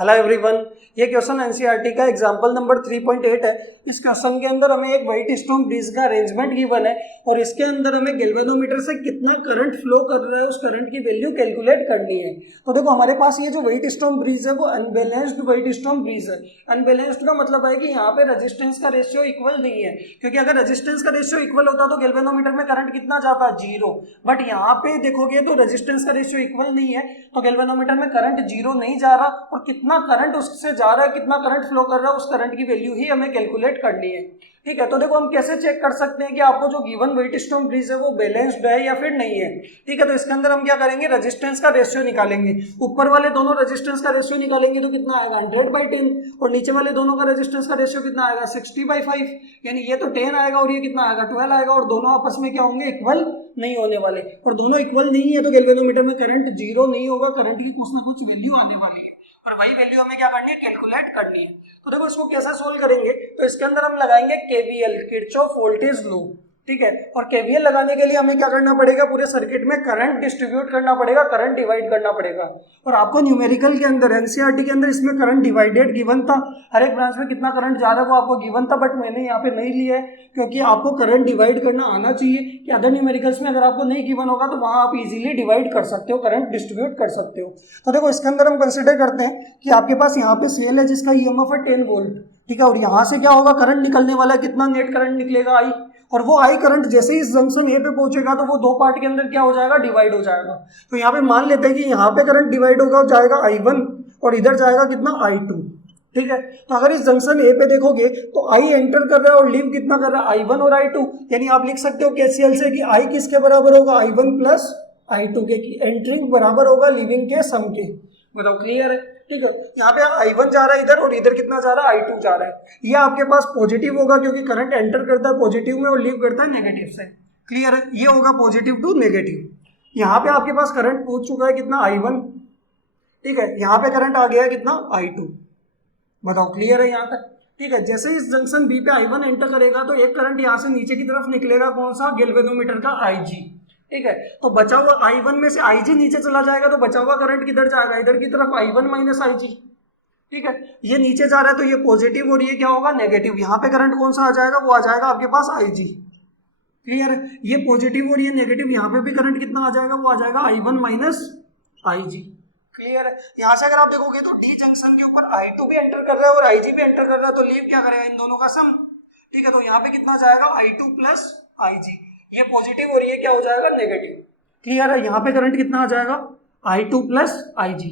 Hello everyone, ये question NCERT का example number 3.8 है। इस क्वेश्चन के अंदर हमें एक व्हाइट स्टोन ब्रिज का अरेंजमेंट गिवन है और इसके अंदर हमें गैल्वेनोमीटर से कितना करंट फ्लो कर रहा है उस करंट की वैल्यू कैलकुलेट करनी है। तो देखो हमारे पास ये जो व्हाइट स्टोन ब्रिज है वो अनबैलेंस्ड व्हाइट स्टोन ब्रिज है। अनबैलेंस्ड का मतलब है कि यहाँ पे रेजिस्टेंस का रेशियो इक्वल नहीं है, क्योंकि अगर रेजिस्टेंस का रेशियो इक्वल होता तो गैल्वेनोमीटर में करंट कितना जाता, 0। बट यहाँ पे देखोगे तो रेजिस्टेंस का रेशियो इक्वल नहीं है, तो गैल्वेनोमीटर में करंट 0 नहीं जा रहा और कितना करंट उससे जा रहा है, कितना करंट फ्लो कर रहा है, उस करंट की वैल्यू ही हमें कैलकुलेट करनी है। ठीक है, तो देखो हम कैसे चेक कर सकते हैं कि आपको जो गिवन व्हाइट स्टोन ब्रिज है वो बैलेंस्ड है या फिर नहीं है। ठीक है, तो इसके अंदर हम क्या करेंगे, रेजिस्टेंस का रेशियो निकालेंगे। ऊपर वाले दोनों रेजिस्टेंस का रेशियो निकालेंगे तो कितना आएगा, 100/10, और नीचे वाले दोनों का रेजिस्टेंस का रेशियो कितना आएगा, 60/5। यानी ये तो 10 आएगा और ये कितना आएगा, 12 आएगा, और दोनों आपस में क्या होंगे, इक्वल नहीं होने वाले। और दोनों इक्वल नहीं है तो गैल्वेनोमीटर में करंट 0 नहीं होगा, करंट की कुछ ना कुछ वैल्यू आने वाली है और वही वैल्यू हमें क्या करनी है, कैलकुलेट करनी है। तो देखो इसको कैसे सोल्व करेंगे, तो इसके अंदर हम लगाएंगे केवीएल, किरचॉफ वोल्टेज लॉ। ठीक है, और केवीएल लगाने के लिए हमें क्या करना पड़ेगा, पूरे सर्किट में करंट डिस्ट्रीब्यूट करना पड़ेगा, करंट डिवाइड करना पड़ेगा। और आपको न्यूमेरिकल के अंदर, एनसीईआरटी के अंदर इसमें करंट डिवाइडेड गिवन था, हर एक ब्रांच में कितना करंट जा रहा है वो आपको गिवन था, बट मैंने यहाँ पे नहीं लिया है क्योंकि आपको करंट डिवाइड करना आना चाहिए कि अदर न्यूमेरिकल्स में अगर आपको नहीं गिवन होगा तो वहाँ आप इजीली डिवाइड कर सकते हो, करंट डिस्ट्रीब्यूट कर सकते हो। तो देखो इसके अंदर हम कंसिडर करते हैं कि आपके पास यहाँ पे सेल है जिसका ईएमएफ है 10 वोल्ट। ठीक है, और यहाँ से क्या होगा, करंट निकलने वाला है, कितना नेट करंट निकलेगा, आई। और वो आई करंट जैसे ही इस जंक्शन ए पे पहुंचेगा तो वो दो पार्ट के अंदर क्या हो जाएगा, डिवाइड हो जाएगा। तो यहाँ पे मान लेते हैं कि यहाँ पे करंट डिवाइड होगा, जाएगा I1 और इधर जाएगा कितना, I2। ठीक है, तो अगर इस जंक्शन ए पे देखोगे तो I एंटर कर रहा है और लीव कितना कर रहा है, I1 और I2। यानी आप लिख सकते हो केसीएल से कि I किसके बराबर होगा, I1 प्लस I2 के, कि एंट्रिंग बराबर होगा लीविंग के सम के। बताओ क्लियर है। ठीक है, यहाँ पे I1 जा रहा है इधर और इधर कितना जा रहा है, I2 जा रहा है। ये आपके पास पॉजिटिव होगा क्योंकि करंट एंटर करता है पॉजिटिव में और लीव करता है नेगेटिव से। क्लियर है, ये होगा पॉजिटिव टू नेगेटिव। यहाँ पे आपके पास करंट पहुंच चुका है कितना, I1। ठीक है, यहाँ पे करंट आ गया है कितना, I2। बताओ क्लियर है यहाँ तक। ठीक है, जैसे इस जंक्शन बी पे I1 एंटर करेगा तो एक करंट यहाँ से नीचे की तरफ निकलेगा, कौन सा, गैल्वेनोमीटर का IG। ठीक है, तो बचा हुआ I1 में से IG नीचे चला जाएगा तो बचा हुआ करंट किधर जाएगा, इधर की तरफ, I1 माइनस IG। ठीक है, ये नीचे जा रहा है तो ये पॉजिटिव और ये क्या होगा, नेगेटिव। यहाँ पे करंट कौन सा आ जाएगा, वो आ जाएगा आपके पास IG। क्लियर है, ये पॉजिटिव और ये नेगेटिव, यहाँ पे भी करंट कितना आ जाएगा, वो आ जाएगा I1 माइनस IG। क्लियर है, यहाँ से अगर आप देखोगे तो डी जंक्शन के ऊपर I2 भी एंटर कर रहा है और IG भी एंटर कर रहा है, तो लीव क्या करेगा, इन दोनों का सम। ठीक है, तो यहाँ पे कितना जाएगा, I2 प्लस IG, ये पॉजिटिव और ये क्या हो जाएगा, नेगेटिव। क्लियर है, यहाँ पे करंट कितना आ जाएगा, I2 प्लस IG।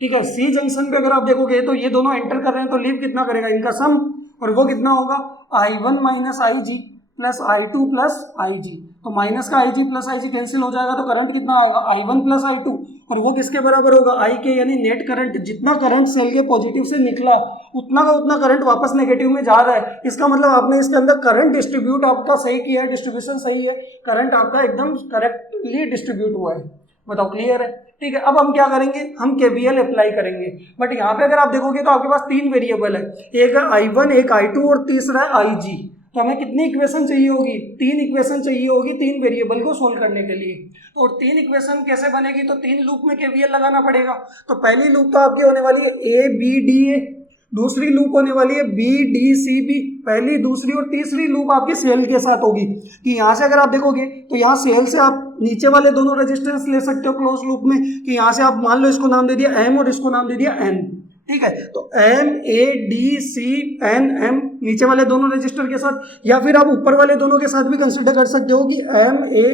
ठीक है, सी जंक्शन पे अगर आप देखोगे तो ये दोनों एंटर कर रहे हैं तो लीव कितना करेगा, इनका सम, और वो कितना होगा, I1 minus IG plus I2 plus IG। तो माइनस का IG प्लस IG कैंसिल हो जाएगा तो करंट कितना आएगा, I1 प्लस I2, और वो किसके बराबर होगा, I के, यानी नेट करंट। जितना करंट सेल के पॉजिटिव से निकला उतना का उतना करंट वापस नेगेटिव में जा रहा है। इसका मतलब आपने इसके अंदर करंट डिस्ट्रीब्यूट आपका सही किया है, डिस्ट्रीब्यूशन सही है, करंट आपका एकदम करेक्टली डिस्ट्रीब्यूट हुआ है। बताओ क्लियर है। ठीक है, अब हम क्या करेंगे, हम केवीएल अप्लाई करेंगे। बट यहाँ पे अगर आप देखोगे तो आपके पास 3 वेरिएबल है, एक है I1, एक I2 और तीसरा है IG। तो हमें कितनी इक्वेशन चाहिए होगी, 3 इक्वेशन चाहिए होगी 3 वेरिएबल को सोल्व करने के लिए। तो 3 इक्वेशन कैसे बनेगी, तो 3 लूप में केवीएल लगाना पड़ेगा। तो पहली लूप तो आपकी होने वाली है ABDA, दूसरी लूप होने वाली है BDCB, पहली, दूसरी और तीसरी लूप आपकी सेल के साथ होगी। कि यहाँ से अगर आप देखोगे तो यहाँ सेल से आप नीचे वाले दोनों रेजिस्टेंस ले सकते हो क्लोज लूप में, कि यहाँ से आप मान लो इसको नाम दे दिया M और इसको नाम दे दिया N। ठीक है, तो MADCNM नीचे वाले दोनों रजिस्टर के साथ, या फिर आप ऊपर वाले दोनों के साथ भी कंसिडर कर सकते हो कि MABCNM।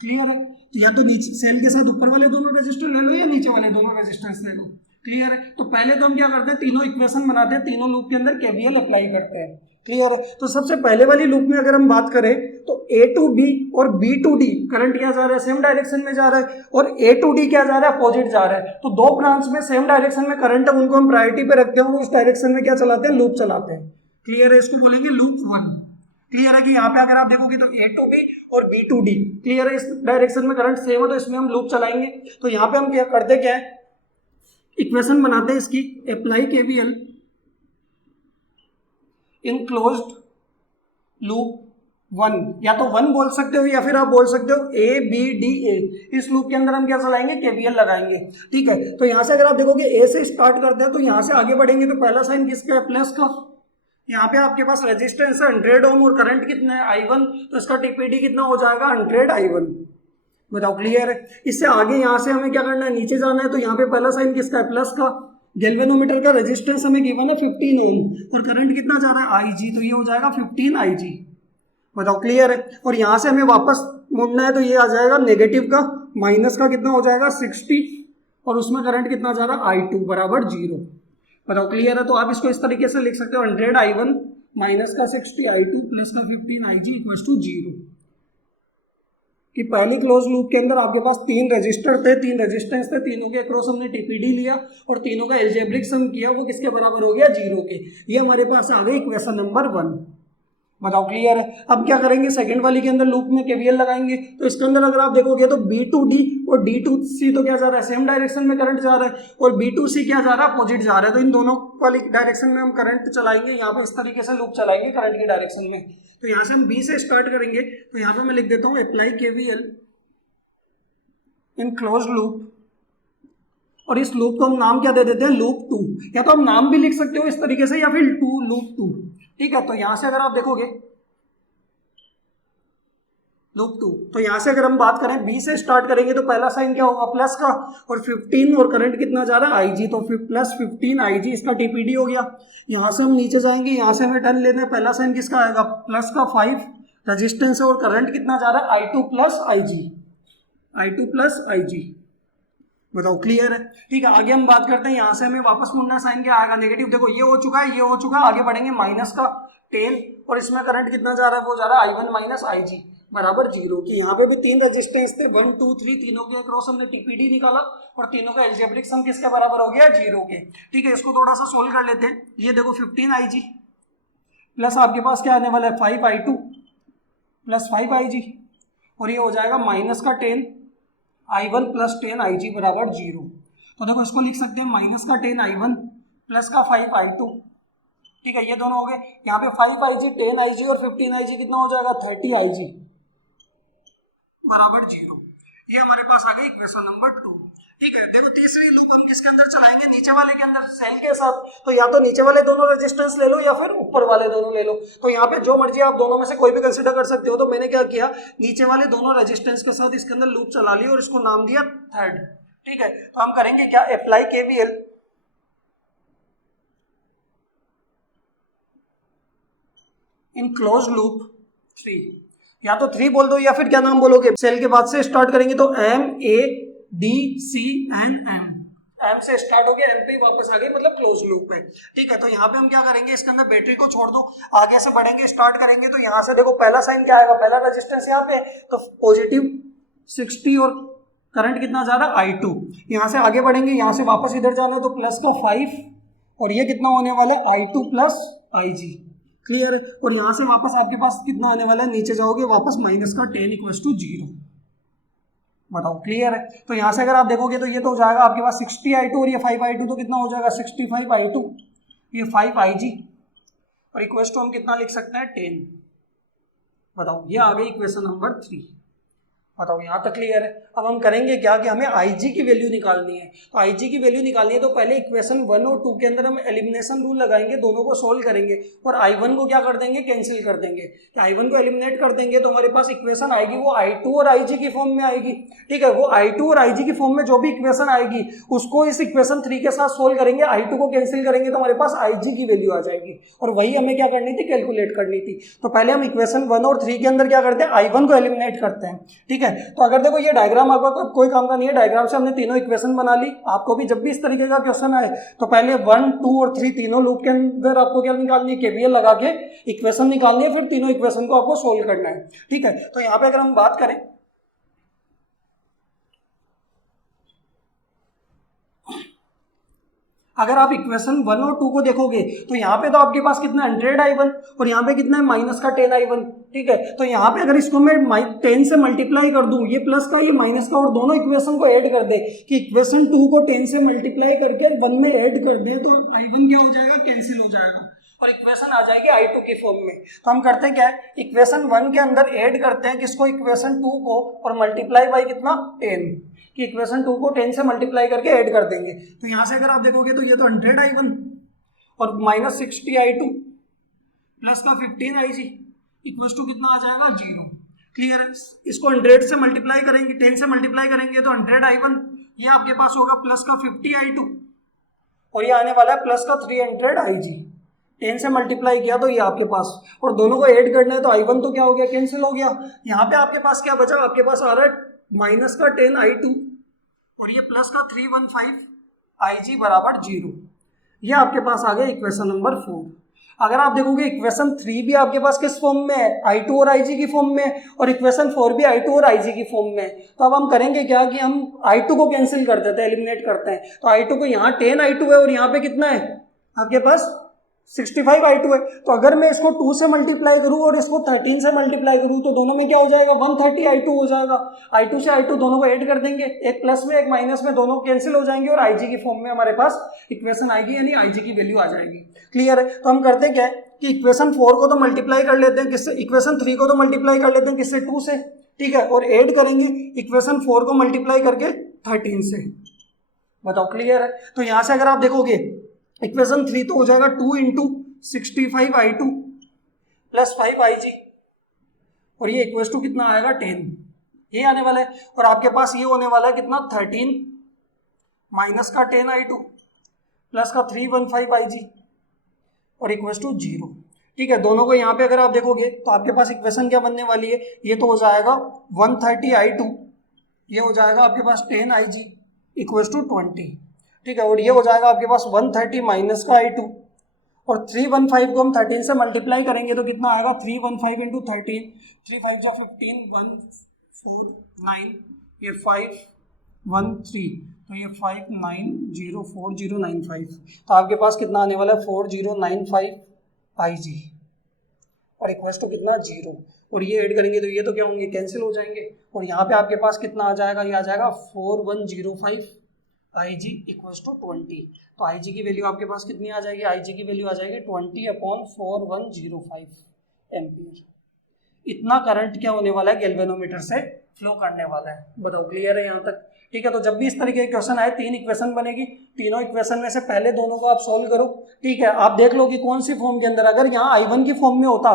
क्लियर है, तो या तो नीचे सेल के साथ ऊपर वाले दोनों रजिस्टर ले लो या नीचे वाले दोनों रजिस्टर्स ले लो। क्लियर है, तो पहले तो हम क्या करते हैं, तीनों इक्वेशन बनाते हैं, तीनों लूप के अंदर केवीएल अप्लाई करते हैं। क्लियर है, तो सबसे पहले वाली लूप में अगर हम बात करें तो A to B और B to D करंट क्या जा रहा है, सेम डायरेक्शन में जा रहा है, और A to D क्या जा रहा है, अपोजिट जा रहा है। तो दो ब्रांच में सेम डायरेक्शन में करंट है, उनको हम प्रायोरिटी पे रखते हैं, उस डायरेक्शन में क्या चलाते हैं, लूप चलाते हैं। क्लियर है, इसको बोलेंगे लूप 1। क्लियर है कि यहाँ पे अगर आप देखोगे तो A to B और B to D, क्लियर है, इस डायरेक्शन में करंट सेम है तो इसमें हम लूप चलाएंगे। तो यहाँ पे हम क्या करते, क्या है, इक्वेशन बनाते हैं इसकी, अप्लाई केवीएल इन क्लोज्ड लूप 1, या तो 1 बोल सकते हो या फिर आप बोल सकते हो ए बी डी ए। इस लूप के अंदर हम क्या चलाएंगे, केवीएल लगाएंगे। ठीक है, तो यहाँ से अगर आप देखोगे ए से स्टार्ट करते हैं तो यहाँ से आगे बढ़ेंगे तो पहला साइन किसका है, प्लस का। यहाँ पे आपके पास रेजिस्टेंस है 100 ओम और करंट कितना है I1, तो इसका टीपीडी कितना हो जाएगा 100 I1। बताओ क्लियर है। इससे आगे यहाँ से हमें क्या करना है, नीचे जाना है, तो यहाँ पे पहला साइन किसका है, प्लस का। गैल्वेनोमीटर का रेजिस्टेंस हमें गिवन है 15 ओम और करंट कितना जा रहा है IG, तो ये हो जाएगा 15 IG। बताओ क्लियर है। और यहाँ से हमें वापस मुड़ना है तो ये आ जाएगा नेगेटिव का, माइनस का कितना हो जाएगा 60 और उसमें करंट कितना जा रहा है I2 बराबर 0। बताओ क्लियर है। तो आप इसको इस तरीके से लिख सकते हो 100 I1 माइनस का 60 I2 प्लस का 15 IG इक्वल्स टू 0। कि पहली क्लोज लूप के अंदर आपके पास 3 रजिस्टर थे, 3 रेजिस्टेंस थे, तीनों के अक्रॉस हमने टीपीडी लिया और तीनों का एल्जेब्रिक सम किया, वो किसके बराबर हो गया 0 के। ये हमारे पास आ गई इक्वेशन नंबर 1। बताओ क्लियर है। अब क्या करेंगे, सेकंड वाली के अंदर लूप में केवीएल लगाएंगे। तो इसके अंदर अगर आप देखोगे तो B2D और D2C तो क्या जा रहा है, सेम डायरेक्शन में करंट जा रहा है, और B2C क्या जा रहा है, अपोजिट जा रहा है। तो इन दोनों वाली डायरेक्शन में हम करंट चलाएंगे, यहाँ पे इस तरीके से लूप चलाएंगे करंट की डायरेक्शन में। तो यहाँ से हम B से स्टार्ट करेंगे, तो यहाँ पे मैं लिख देता हूँ apply KVL in close loop, और इस लूप को हम नाम क्या दे देते हैं, लूप 2। या तो हम नाम भी लिख सकते हो इस तरीके से या फिर लूप 2। ठीक है, तो यहां से अगर आप देखोगे लूप 2, तो यहां से अगर हम बात करें B से स्टार्ट करेंगे तो पहला साइन क्या होगा, प्लस का, और 15 और करंट कितना जा रहा है IG, तो प्लस 15 IG इसका टीपीडी हो गया। यहां से हम नीचे जाएंगे, यहां से हमें टर्न लेना है, पहला साइन किसका आएगा, प्लस का 5 रेजिस्टेंस है और करंट कितना जा रहा है I2 प्लस IG। बताओ क्लियर है। ठीक है, आगे हम बात करते हैं। यहाँ से हमें वापस मुड़ना, साइन क्या आएगा नेगेटिव। देखो ये हो चुका है, ये हो चुका है, आगे बढ़ेंगे माइनस का 10 और इसमें करंट कितना जा रहा है, वो जा रहा है I1 माइनस IG बराबर 0। कि यहाँ पे भी 3 रेजिस्टेंस थे 1 2 3, तीनों के अक्रॉस हमने टीपीडी निकाला और तीनों का एल्जेब्रिक सम किसके बराबर हो गया, 0 के। ठीक है, इसको थोड़ा सा सोल्व कर लेते हैं। ये देखो 15 IG प्लस आपके पास क्या आने वाला है 5 I2 प्लस 5 IG, और ये हो जाएगा माइनस का 10 I1 प्लस 10 IG बराबर 0। तो देखो इसको लिख सकते हैं माइनस का 10 I1 प्लस का 5 I2। ठीक है, ये दोनों हो गए। यहाँ पे 5 IG 10 IG और 15 IG कितना हो जाएगा 30 IG बराबर 0। ये हमारे पास आ गई इक्वेशन नंबर 2। ठीक है, देखो तीसरी लूप हम किसके अंदर चलाएंगे, नीचे वाले के अंदर, सेल के साथ। तो या तो नीचे वाले दोनों रेजिस्टेंस ले लो या फिर ऊपर वाले दोनों ले लो। तो यहाँ पे जो मर्जी आप दोनों में से कोई भी कंसीडर कर सकते हो। तो मैंने क्या किया, नीचे वाले दोनों रेजिस्टेंस के साथ इसके अंदर लूप चला लिया और इसको नाम दिया थर्ड। ठीक है, तो हम करेंगे क्या, apply KVL in close loop 3। या तो 3 बोल दो या फिर क्या नाम बोलोगे, सेल के बाद से स्टार्ट करेंगे तो MADCNM, एम से स्टार्ट हो गया, एम पे वापस आ गए, मतलब क्लोज लूप में। ठीक है, तो यहाँ पे हम क्या करेंगे, इसके अंदर बैटरी को छोड़ दो, आगे से बढ़ेंगे, स्टार्ट करेंगे। तो यहाँ से देखो पहला साइन क्या आएगा, पहला रेजिस्टेंस यहाँ पे, तो पॉजिटिव 60 और करंट कितना जा रहा है I2। यहाँ से आगे बढ़ेंगे, यहाँ से वापस इधर जाना है तो प्लस का 5 और ये कितना होने वाला है I2 प्लस IG। क्लियर है। और यहाँ से वापस आपके पास कितना आने वाला है, नीचे जाओगे वापस माइनस का 10 इक्वल्स टू 0। बताओ क्लियर है। तो यहाँ से अगर आप देखोगे तो ये तो हो जाएगा आपके पास 60 I2 और ये 5 I2, तो कितना हो जाएगा 65 I2, ये 5 IG और इक्वल्स टू हम कितना लिख सकते हैं 10। बताओ, ये आ गई इक्वेशन नंबर 3। बताओ यहाँ तक क्लियर है। अब हम करेंगे क्या कि हमें IG की वैल्यू निकालनी है। तो IG की वैल्यू निकालनी है तो पहले इक्वेशन 1 और 2 के अंदर हम एलिमिनेशन रूल लगाएंगे, दोनों को सोल्व करेंगे और I1 को क्या कर देंगे, कैंसिल कर देंगे। तो I1 को एलिमिनेट कर देंगे तो हमारे पास इक्वेशन आएगी वो I2 और IG की फॉर्म में आएगी। ठीक है, वो I2 और IG की फॉर्म में जो भी इक्वेशन आएगी उसको इस इक्वेशन 3 के साथ सोल्व करेंगे, I2 को कैंसिल करेंगे तो हमारे पास IG की वैल्यू आ जाएगी और वही हमें क्या करनी थी, कैलकुलेट करनी थी। तो पहले हम इक्वेशन 1 और 3 के अंदर क्या करते हैं, I1 को एलिमिनेट करते हैं। ठीक है, तो अगर देखो ये डायग्राम आपका कोई काम का नहीं है, डायग्राम से हमने तीनों इक्वेशन बना ली। आपको भी जब भी इस तरीके का क्वेश्चन आए तो पहले 1, 2 और 3 तीनों लूप के अंदर आपको क्या निकालनी है, केवीएल लगा के इक्वेशन निकालनी है, फिर तीनों इक्वेशन को आपको सोल्व करना है। ठीक है, तो यहाँ पे अगर हम बात करें अगर आप इक्वेशन 1 और 2 को देखोगे तो यहाँ पे तो आपके पास कितना 100 I1 और यहाँ पे कितना है माइनस का 10 I1। ठीक है, तो यहाँ पे अगर इसको मैं 10 से मल्टीप्लाई कर दूं, ये प्लस का ये माइनस का, और दोनों इक्वेशन को ऐड कर दे कि इक्वेशन 2 को 10 से मल्टीप्लाई करके 1 में ऐड कर दे तो I1 क्या हो जाएगा, कैंसिल हो जाएगा। और इक्वेशन आ जाएगी I2 की फॉर्म में। तो हम करते क्या है, इक्वेशन 1 के अंदर ऐड करते हैं किसको, इक्वेशन 2 को, और मल्टीप्लाई बाई कितना 10, कि इक्वेशन 2 को 10 से मल्टीप्लाई करके ऐड कर देंगे। तो यहाँ से अगर आप देखोगे तो ये तो 100I1 और माइनस 60I2 प्लस का 15IG इक्वल्स टू कितना आ जाएगा 0। क्लियर है। इसको 100 से मल्टीप्लाई करेंगे, 10 से मल्टीप्लाई करेंगे तो 100I1, ये आपके पास होगा प्लस का 50I2 और ये आने वाला है प्लस का 300IG। 10 से मल्टीप्लाई किया तो ये आपके पास, और दोनों को ऐड करना है तो I1 तो क्या हो गया, कैंसिल हो गया। यहाँ पे आपके पास क्या बचा, आपके पास आ रहा है माइनस का 10I2 और ये प्लस का 315IG बराबर 0। ये आपके पास आ गया इक्वेशन नंबर 4। अगर आप देखोगे इक्वेशन 3 भी आपके पास किस फॉर्म में है, I2 और IG की फॉर्म में, और इक्वेशन 4 भी I2 और IG की फॉर्म में। तो अब हम करेंगे क्या कि हम I2 को कैंसिल कर देते हैं, एलिमिनेट करते हैं। तो I2 को यहाँ 10I2 है और यहाँ पे कितना है आपके पास 65I2 है। तो अगर मैं इसको 2 से मल्टीप्लाई करूँ और इसको 13 से मल्टीप्लाई करूँ तो दोनों में क्या हो जाएगा 130I2 हो जाएगा। I2 से I2 दोनों को ऐड कर देंगे, एक प्लस में एक माइनस में, दोनों कैंसिल हो जाएंगे और IG की फॉर्म में हमारे पास इक्वेशन आएगी, यानी IG की वैल्यू आ जाएगी। क्लियर है। तो हम करते क्या है कि इक्वेशन 4 को तो मल्टीप्लाई कर लेते हैं किससे, इक्वेशन 3 को तो मल्टीप्लाई कर लेते हैं किससे 2 से, ठीक है, और ऐड करेंगे इक्वेशन 4 को मल्टीप्लाई करके 13 से। बताओ क्लियर है। तो यहाँ से अगर आप देखोगे इक्वेशन 3 तो हो जाएगा 2 इंटू 65I2 प्लस 5IG और ये इक्वेशन टू कितना आएगा 10, ये आने वाला है। और आपके पास ये होने वाला है कितना 13 माइनस का 10I2 प्लस का 315IG और इक्वेशन टू 0। ठीक है, दोनों को यहाँ पे अगर आप देखोगे तो आपके पास इक्वेशन क्या बनने वाली है, ये तो हो जाएगा 130I2, ये हो जाएगा आपके पास 10IG इक्वेशन टू 20। ठीक है, और ये हो जाएगा आपके पास 130 माइनस का I2 और 315 को हम 13 से मल्टीप्लाई करेंगे तो कितना आएगा 315 इंटू 13, 3 5 जा 15, 1 4 9, ये 5 1 3, तो ये 5904,095। तो आपके पास कितना आने वाला है 4095IG और इक्वल्स टू कितना 0, और ये ऐड करेंगे तो ये तो क्या होंगे कैंसिल हो जाएंगे, और यहाँ पे आपके पास कितना आ जाएगा, ये आ जाएगा 4105IG इक्वल्स टू 20। तो IG की वैल्यू आपके पास कितनी आ जाएगी, IG की वैल्यू आ जाएगी 20/4105 एम्पियर। इतना करंट क्या होने वाला है गैल्वेनोमीटर से फ्लो करने वाला है। बताओ क्लियर है यहाँ तक। ठीक है, तो जब भी इस तरीके के क्वेश्चन आए 3 इक्वेशन बनेगी, तीनों इक्वेशन में से पहले दोनों को आप सॉल्व करो। ठीक है, आप देख लो कि कौन सी फॉर्म के अंदर, अगर यहाँ I1 की फॉर्म में होता,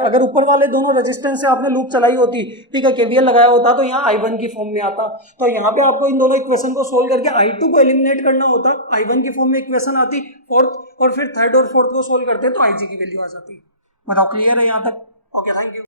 अगर ऊपर वाले दोनों रेजिस्टेंस से आपने लूप चलाई होती, ठीक है, KVL लगाया होता तो यहाँ I1 की फॉर्म में आता। तो यहाँ पे आपको इन दोनों इक्वेशन को सोल्व करके I2 को एलिमिनेट करना होता, I1 की फॉर्म में इक्वेशन आती फोर्थ, और फिर थर्ड और फोर्थ को सोल्व करते तो IG की वैल्यू आ जाती। बताओ क्लियर है यहाँ तक। Okay, thank you.